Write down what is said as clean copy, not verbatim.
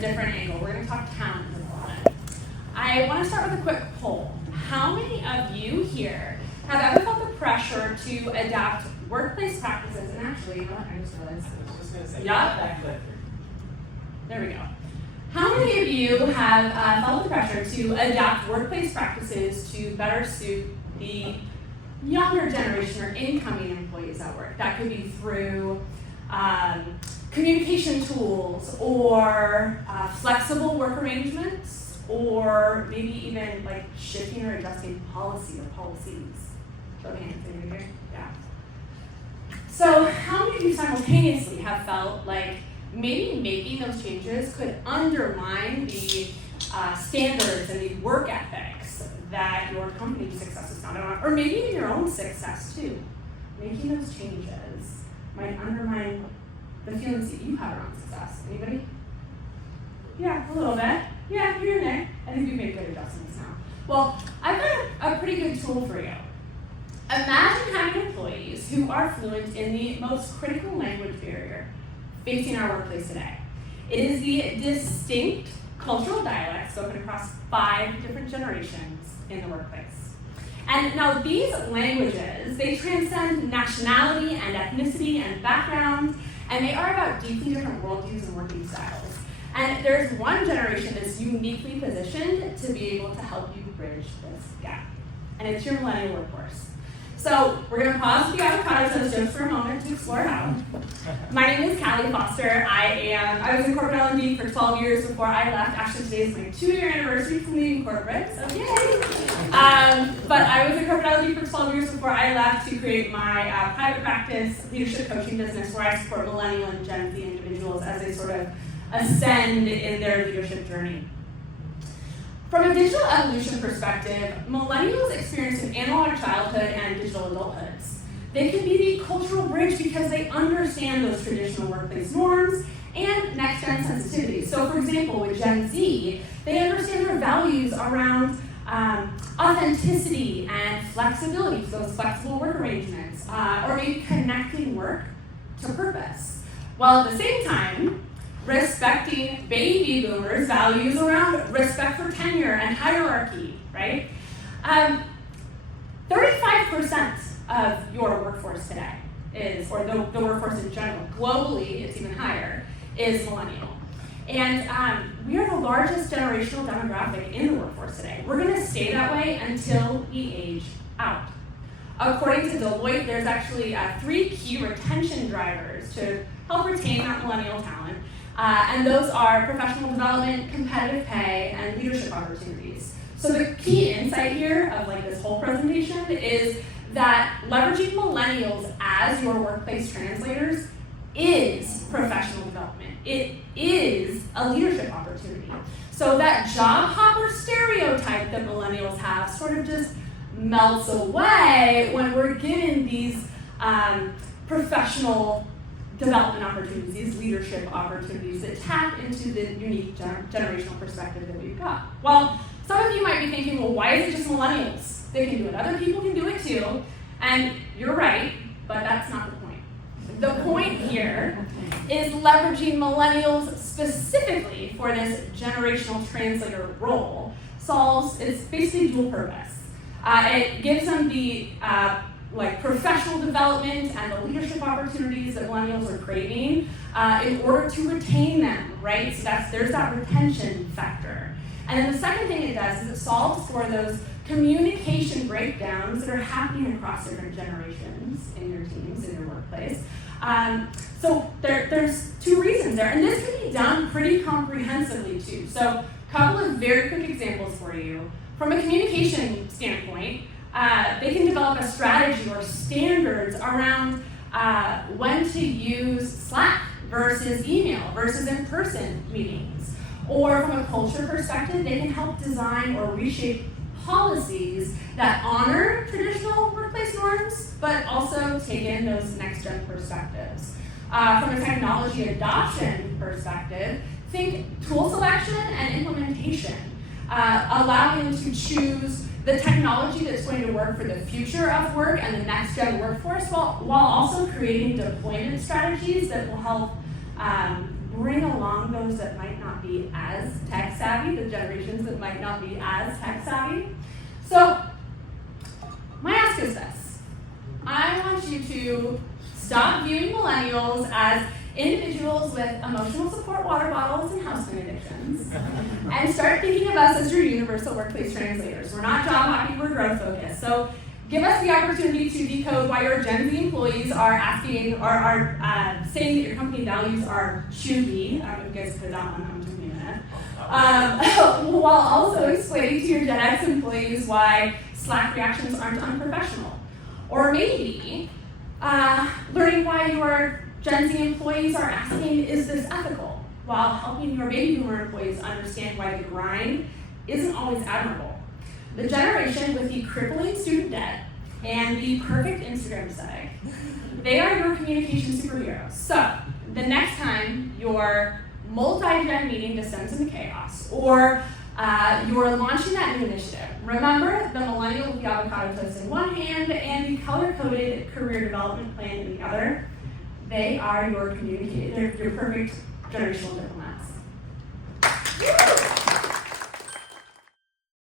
different angle. We're going to talk talent in a moment. I want to start with a quick poll. How many of you here have ever felt the pressure to adapt workplace practices? And actually, you know what? I just realized. I was just going to say, yeah. There we go. How many of you have felt the pressure to adapt workplace practices to better suit the younger generation or incoming employees at work? That could be through communication tools or flexible work arrangements, or maybe even like shifting or adjusting policy or policies. Show of hands, anybody here? Yeah. So how many of you simultaneously have felt like maybe making those changes could undermine the standards and the work ethics that your company's success is founded on, or maybe even your own success too? Making those changes might undermine the feelings that you have around success. Anybody? Yeah, a little bit. Yeah, you're in there. I think you've made good adjustments now. Well, I've got a pretty good tool for you. Imagine having employees who are fluent in the most critical language barrier facing our workplace today. It is the distinct cultural dialect spoken across 5 different generations in the workplace. And now these languages, they transcend nationality and ethnicity and background, and they are about deeply different worldviews and working styles. And there's one generation that's uniquely positioned to be able to help you bridge this gap, and it's your millennial workforce. So we're going to pause the Avocado toast just for a moment to explore how. My name is Calle Foster. I was in corporate L&D for 12 years before I left. Actually, today is my 2-year anniversary from leaving corporate, so yay! But I was in corporate L&D for 12 years before I left to create my private practice leadership coaching business, where I support millennial and Gen Z individuals as they sort of ascend in their leadership journey. From a digital evolution perspective, millennials experience an analog childhood and digital adulthoods. They can be the cultural bridge because they understand those traditional workplace norms and next-gen sensitivities. So for example, with Gen Z, they understand their values around authenticity and flexibility, so those flexible work arrangements, or maybe connecting work to purpose. While at the same time, respecting baby boomers' values around respect for tenure and hierarchy, right? 35% of your workforce today is, or the workforce in general, globally it's even higher, is millennial. And we are the largest generational demographic in the workforce today. We're gonna stay that way until we age out. According to Deloitte, there's actually 3 key retention drivers to help retain that millennial talent. And those are professional development, competitive pay, and leadership opportunities. So the key insight here of like this whole presentation is that leveraging millennials as your workplace translators is professional development. It is a leadership opportunity. So that job hopper stereotype that millennials have sort of just melts away when we're given these professional development opportunities, these leadership opportunities that tap into the unique generational perspective that we've got. Well, some of you might be thinking, well, why is it just millennials? They can do it. Other people can do it too. And you're right, but that's not the point. The point here is leveraging millennials specifically for this generational translator role it's basically dual purpose. It gives them the professional development and the leadership opportunities that millennials are craving in order to retain them, right? So there's that retention factor. And then the second thing it does is it solves for those communication breakdowns that are happening across different generations in your teams, in your workplace. So there's 2 reasons there, and this can be done pretty comprehensively too. So a couple of very quick examples for you. From a communication standpoint, they can develop a strategy or standards around when to use Slack versus email versus in-person meetings. Or from a culture perspective, they can help design or reshape policies that honor traditional workplace norms, but also take in those next-gen perspectives. From a technology adoption perspective, think tool selection and implementation, allowing them to choose the technology that's going to work for the future of work and the next-gen workforce, while also creating deployment strategies that will help bring along those that might not be as tech savvy, the generations that might not be as tech savvy. So my ask is this. I want you to stop viewing millennials as individuals with emotional support water bottles and house phone addictions, and start thinking of us as your universal workplace translators. We're not job hopping, we're growth focused. So give us the opportunity to decode why your Gen Z employees are asking or are saying that your company values are should be. I don't know if you guys put that one on to me a minute. While also explaining to your Gen X employees why Slack reactions aren't unprofessional. Or maybe learning why your Gen Z employees are asking, is this ethical? While helping your baby boomer employees understand why the grind isn't always admirable. The generation with the crippling student debt and the perfect Instagram aesthetic, they are your communication superheroes. So the next time your multi-gen meeting descends into chaos, or you're launching that new initiative, remember the millennial with the avocado toast in one hand and the color-coded career development plan in the other. They are your perfect generational diplomats.